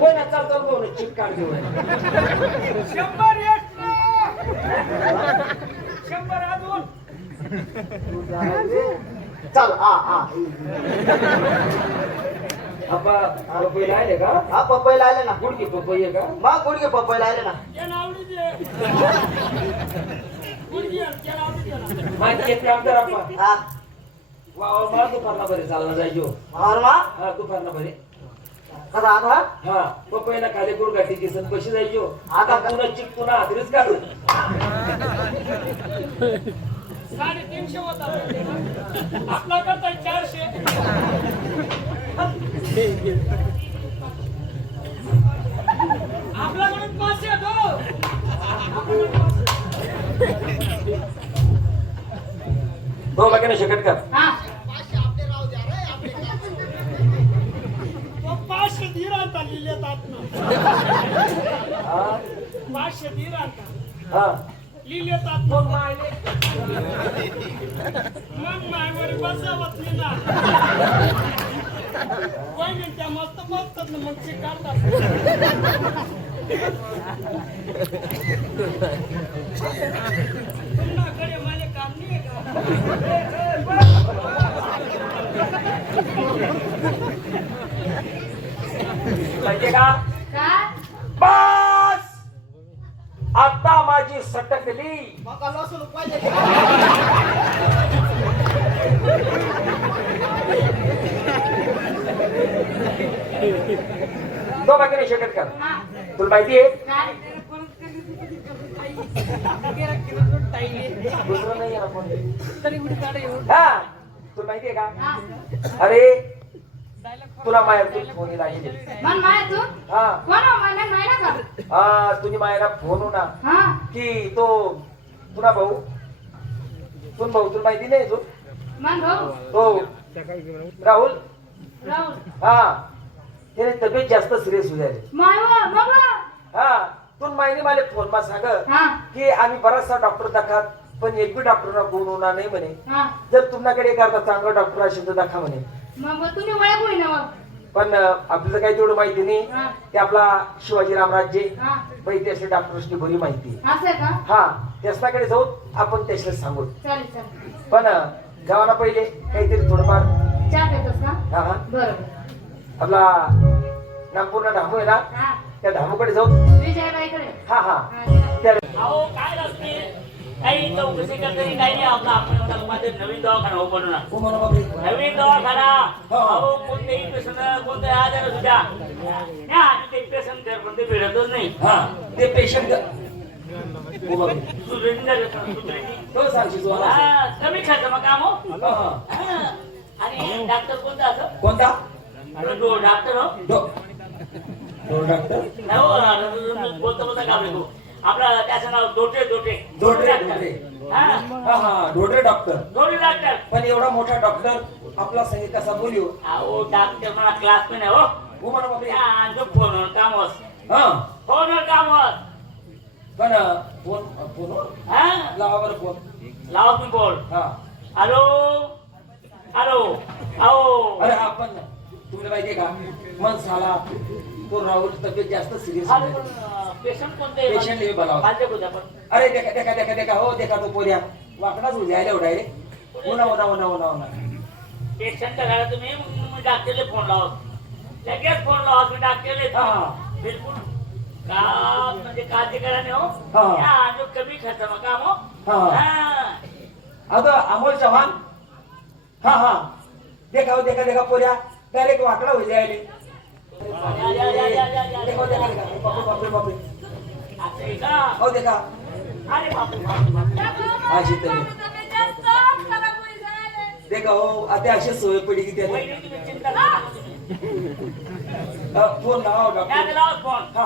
हो ना चाल चाल बोल चिक काढ घेऊन 100 एक्स्ट्रा 100 अजून चल आ आपा पपई लायले का हा पपई लायले ना गुडकी पपई आहे का मग गुडघे पपई लायले ना ये नावडी दे गुडगी त्याला आवडी दे माझी एक काम कर आपा हा वा मला दुपारला बरे चालला जायचो और मा हा दुपारला बरे कदा आता हा पपईला खाली गुडघाटी दिसत कशी जायचो आता पुन्हा चिक पुन्हा हातरीच काढू 350 होता आपला करता 400 आपल्याकडून 500 दो तो बाकी नाही शकत का हा 500 धीरांता लिहिलेत आत्मा हा 500 धीरांता हा लिहिलेत आत्मा मग मायवर बसावत नाही ना कोण त्या मस्त बसतात ना मग ते काढतात पुन्हाकडे मला काम नाही माहितीये का का बस आता माझी सटकली मग लसूण पाहिजे तो बाकी नाही शकत का हा तुला माहितीये काय दुसरं नाही आहे ना कोणी. तरी उडी काढ हा तुला माहितीये का हा अरे तुला मायातून फोन लागेल मन माय तू हा कोण मन माय ना का हा तुझी मायला फोन होना हा की तो तुला भाऊ तुम भाऊ तुला माहिती नाही तू मन भाऊ तो राहुल राहुल हा त्याने तब्येत जास्त सिरियस होऊ झाली माय बाबा हा तुम माहिती मला फोन मा सांग हा की आम्ही बराचसा डॉक्टर दाखवत पण एक बी डॉक्टरना गुण होणार नाही म्हणे हा जर तुमच्याकडे एखादा चांगला डॉक्टर असेल तर दाखवा म्हणे मग तुम्ही ओळख होईना मग पण आपल्याला काही तेवढं माहिती नाही हा की आपला शिवाजी रामराज्य हा माहिती असले डॉक्टरची बरी माहिती असं आहे का हा त्याच्याकडे जाऊ आपण त्याच्याला सांगू चालेल चालेल पण गावाला पहिले काहीतरी थोडंफार चहा पेतोस का हा हा बरोबर आपला नागपूरला धामू आहे ना हा त्या धामूकडे जाऊ विजयबाईकडे हा हा हा ठीक आहे. त्या अहो काय असते काही चौकशी करताना काही नाही आपला आपण मध्ये नवीन दवाखाना ओपन हो म्हणा बापरे. नवीन दवाखाना हो. अहो कोणतेही पेशंट कोणत्या आजार असू द्या या ते पेशंट घर पण ते भेटतच नाही हा ते पेशंट हो बापरे. सुधरणी झाली सुधरणी तो सांगशील तू मला. हा, कमी खर्च मग काम हो हा, हा. हा. आणि डॉक्टर कोणता असं कोणता डॉक्टर हो डॉक्टर नाही हो बोलता बोलता घाबरे तू आपला त्याचं नाव दोटे दोटे डोडरे डॉक्टर. डोडरे हा हा हा डोडरे डॉक्टर दोटे डॉक्टर पण एवढा मोठा डॉक्टर आपला संगीत कसा बोलियो अहो डॉक्टर मला क्लास पण आहे हो हो म्हणा बापरे. या, जो फोनवर काम होस हा फोनवर काम होस पण फोन फोन हा लावा बरं फोन लावा तुम्ही बोल हा हॅलो हॅलो अहो अरे हा पण तुम्हाला माहितीये का मन झाला तो राहुल तब्येत जास्त सिरियस पेशंट कोणते पेशंट हे बोलावं. पाहिजे कुठे पण अरे देखा देखा देखा देखा हो देखा तो पोऱ्या वाकडाच उद्यायला डायरेक्ट होना होना होना होना होना पेशंटच्या घरात तुम्ही डॉक्टरला फोन लावत लगेच फोन लावत मी डॉक्टरला हा. बिलकुल का म्हणजे काळजी करा नाही हो हा. या, जो कमी खर्च मग काम हो हा. हा. आता अमोल चव्हाण हा हा देखा हो देखा देखा पोऱ्या डायरेक्ट वाकडा उद्यायले या, या, या, या, या, या. देखा देखा देखा बापरे बापरे बापरे असं आहे का हो देखा अरे बापरे बापरे बापरे. अशी तब्येत देखा हो आता अशी सोय पडी की त्याने वहिनी, तुम्ही चिंता नका करू. फोन लावा या, डॉक्टर लावा फोन हा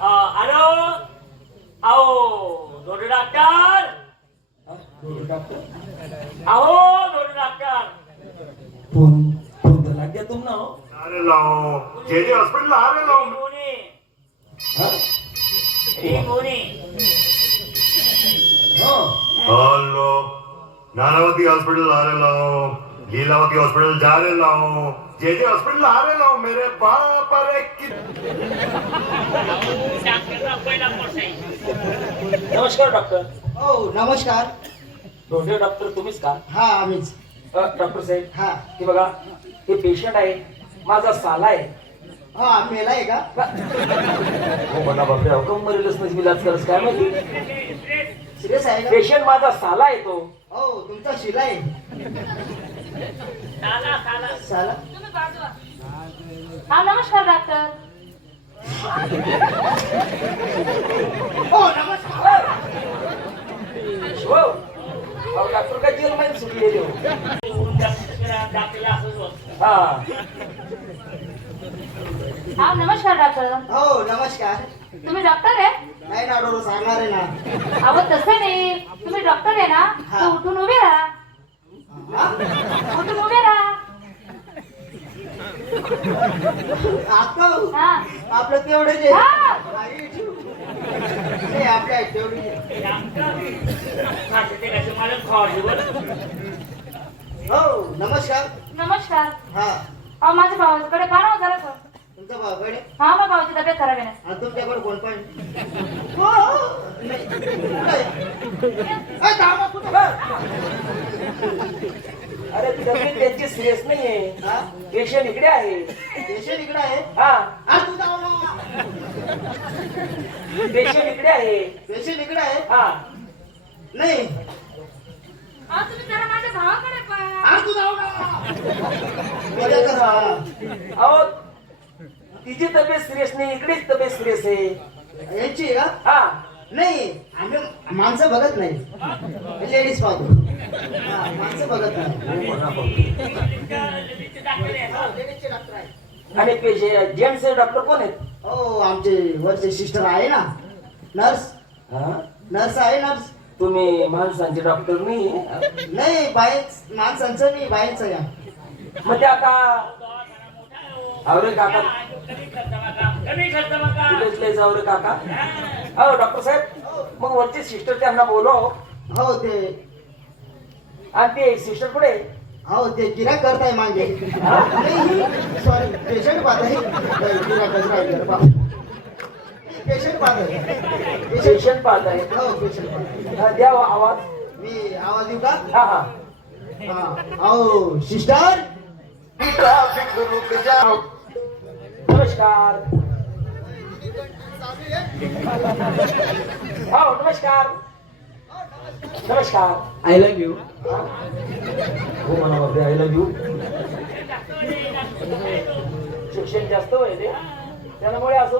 हा हॅलो आओ डॉक्टर डॉक्टर हा, डॉक्टर अहो डॉक्टर डॉक्टर फोन फोन तर लाग गया तुम ना हो अरे लाओ जेजे हॉस्पिटल आ रहे लाओ मोनी हा मोनी हा हेलो नानावती हॉस्पिटल आ रहे लाओ लीलावती हॉस्पिटल जा रहा हूँ, जे हॉस्पिटल आ रहा हूँ, मेरे बाप अरे डॉक्टरचा पहिला कोर्स आहे. नमस्कार डॉक्टर. हो नमस्कार. धोंडे डॉक्टर तुम्हीच का? हा आम्हीच. डॉक्टर साहेब हा हे बघा, हे पेशंट आहे, माझा साला आहे. हा मेलाय का? हो म्हणा बापरे, अवकम मरेलच नाही विलाज करस काय माहिती. सिरियस आहे का? पेशंट माझा साला आहे तो. हो तुमचा शिलाय. साला साला साला. हा नमस्कार डॉक्टर. हो नमस्कार. हो अहो, डॉक्टर काय जेल मध्ये सुटलेले हो. डॉक्टरला असंच होतं. हा हा नमस्कार डॉक्टर. हो नमस्कार. तुम्ही डॉक्टर आहे? नाही ना डोरो सांगणार आहे ना. अहो तसं नाही, तुम्ही डॉक्टर आहे ना, हा. तर उठून उभे राहा. हा? उठून उभे राहा. आता हा आपलं तेवढं जे हा. नाही आपल्या तेवढी. खाते ते कसे मला खावायचे बरं. हो नमस्कार. नमस्कार. हा अहो माझ्या भावाकडे का नाव जरा तुमचा भाऊकडे. हा मग भावाची तब्येत खराब आहे ना. आणि तुमच्याकडे कोण पण. हो, हो. नाही. कुठे? ए, थांबा, कुठे? अरे तब्येत त्यांची सिरियस नाहीये. हा? पेशंट इकडे आहे. पेशंट इकडे आहे. हा हा, तू जाऊ ना. पेशंट इकडे आहे. पेशंट इकडे आहे. हा नाही. अहो तुम्ही जरा माझ्या भावाकडे पहा. हा, तू जाऊ ना. मजा कर. हा. अहो तिची तब्येत सिरियस नाही, इकडेच तब्येत सिरियस आहे. यांची का? हा नाही आम्ही माणसं बघत नाही, लेडीज पाहतो. हा, माणसं बघत नाही. लेडीजचे डॉक्टर आहे. आणि पेशंट जेंट्स डॉक्टर कोण आहेत? हो आमचे वरचे सिस्टर आहे ना, नर्स. हा नर्स आहे नर्स. तुम्ही माणसांचे डॉक्टर नाही. नाही बाई माणसांचं नाही, बाईंचं या. मग ते आता आवरे काका कमी खर्च बघा. तुलेच लय जाऊ रे काका. हो डॉक्टर साहेब, मग वरचे सिस्टर त्यांना बोलव. हो ते. आणि ते सिस्टर पुढे हो ते गिराक करताय मागे. नाही सॉरी पेशंट पाहताय. गिराकच राहिलं. पेशंट पाहताय. पेशंट पाहत आहे. हो पेशंट पाहताय. हा, द्या आवाज. मी आवाज देऊ का? हा हा हा. हो सिस्टर. नमस्कार. हो नमस्कार. नमस्कार. I love you. हो म्हणा बापरे, आय लव्ह यू. शिक्षण जास्त होय ते, त्यामुळे असं